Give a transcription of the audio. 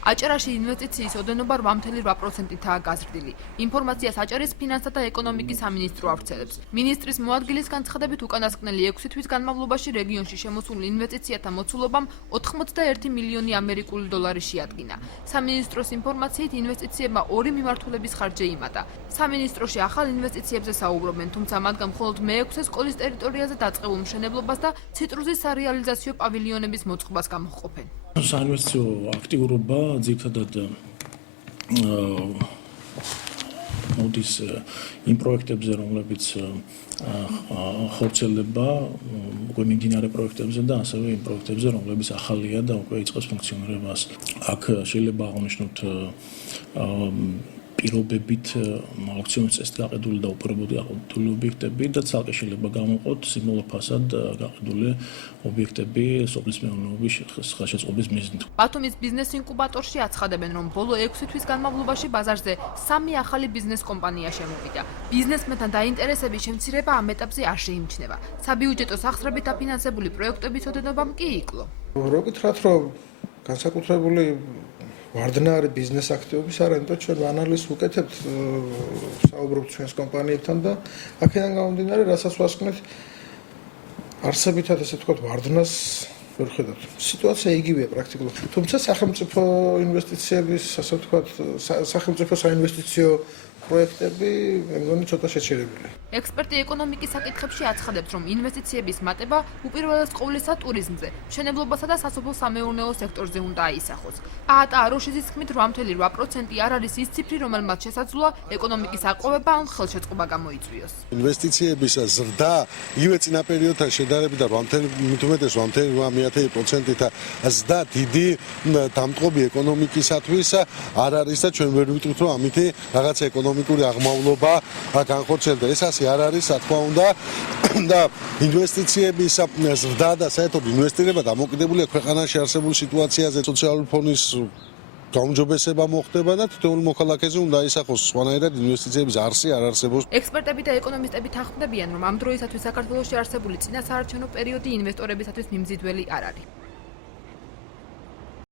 აჭარაში ინვესტიციის ოდენობა 8.8%-აა გაზრდილი. ინფორმაციას აჭარის ფინანსთა და ეკონომიკის სამინისტრო ავრცელებს. მინისტრის მოადგილის განცხადებით, უკანასკნელი 6 თვის განმავლობაში რეგიონში შემოსული ინვესტიციათა მოცულობამ 91 მილიონი ამერიკული დოლარი შეადგინა. სამინისტროს ინფორმაციით, ინვესტიციებმა ორი მიმართულების ხარჯი იმატა. სამინისტროში ახალ ინვესტიციებზე საუბრობენ, თუმცა მათგან მხოლოდ მე-6 სკოლის ტერიტორიაზე დაწყებულ მშენებლობას და ციტრუსის სარეალიზაციო პავილიონების მოწყობას გამოჰყოფენ. საინვესტიციო აქტიურობა ძირითადად მოდის იმ პროექტებზე, რომლებიც ხორციელდება უკვე მიმდინარე პროექტებზე და ასევე იმ პროექტებზე, რომლებიც ახალია და უკვე იწყებს ფუნქციონირებას. აქ შეიძლება აღვნიშნოთ პირობებით აუქციონის წესით გაყიდული და უპირობოდ გაყიდული ობიექტები და ცალკე შეიძლება გამოვყოთ სიმბოლო ფასად გაყიდული ობიექტები სოფლის მეურნეობის ხელშეწყობის მიზნით. ბათუმის ბიზნეს ინკუბატორში აცხადებენ, რომ ბოლო 6 თვის განმავლობაში ბაზარზე 3 ახალი ბიზნეს კომპანია შემოვიდა. ბიზნესმენთან დაინტერესების შემცირება ამ ეტაპზე არ შეიმჩნევა. საბიუჯეტო სახსრებით დაფინანსებული პროექტების ოდენობამ კი იკლო. რო გითხრათ, რომ განსაკუთრებული ვარდნა არის ბიზნეს აქტივობის არა, იმიტომ ჩვენ ანალიზს ვუკეთებთ, საუბრობთ ჩვენს კომპანიებთან და აქედან გამომდინარე, რასაც ვასკვნეთ, არსებითად ესე ვთქვათ, ვარდნას ვერ ხედავთ. სიტუაცია იგივეა პრაქტიკულად. თუმცა სახელმწიფო ინვესტიციების, ასე ვთქვათ, სახელმწიფო საინვესტიციო პროექტები, მე მგონი ცოტა შეჩერებილია. ექსპერტი ეკონომიკის საკითხებში აცხადებს, რომ ინვესტიციების მატება უპირველეს ყოვლისა ტურიზმზე, მშენებლობასა და სასოფლო-სამეურნეო სექტორზე უნდა აისახოს. აატა აროშიძის თქმით, 8.8% არ არის ის ციფრი, რომელმაც შესაძლოა ეკონომიკის აყვავება ან ხელშეწყობა გამოიწვიოს. ინვესტიციების ზრდა იგივე წინა პერიოდთან შედარებით 8.8%-ით ზრდა დიდი დამწყობი ეკონომიკისათვის არ არის და ჩვენ ვერ ვიტყვით, რომ ამითი რაღაცა ეკონომიკური აღმავლობა განხორციელდა. ეს ასე არ არის, რა თქმა უნდა, და ინვესტიციების ზრდა და საერთოდ ინვესტირება დამოკიდებულია ქვეყანაში არსებულ სიტუაციაზე, სოციალური ფონის გაუმჯობესება მოხდება და თითოეულ მოქალაქეზე უნდა აისახოს სხვანაირად ინვესტიციების არსი არ არსებობს. ექსპერტები და ეკონომისტები თანხმდებიან, რომ ამ დროისათვის საქართველოში არსებული წინასაარჩევნო პერიოდი ინვესტორებისათვის მიმზიდველი არ არის.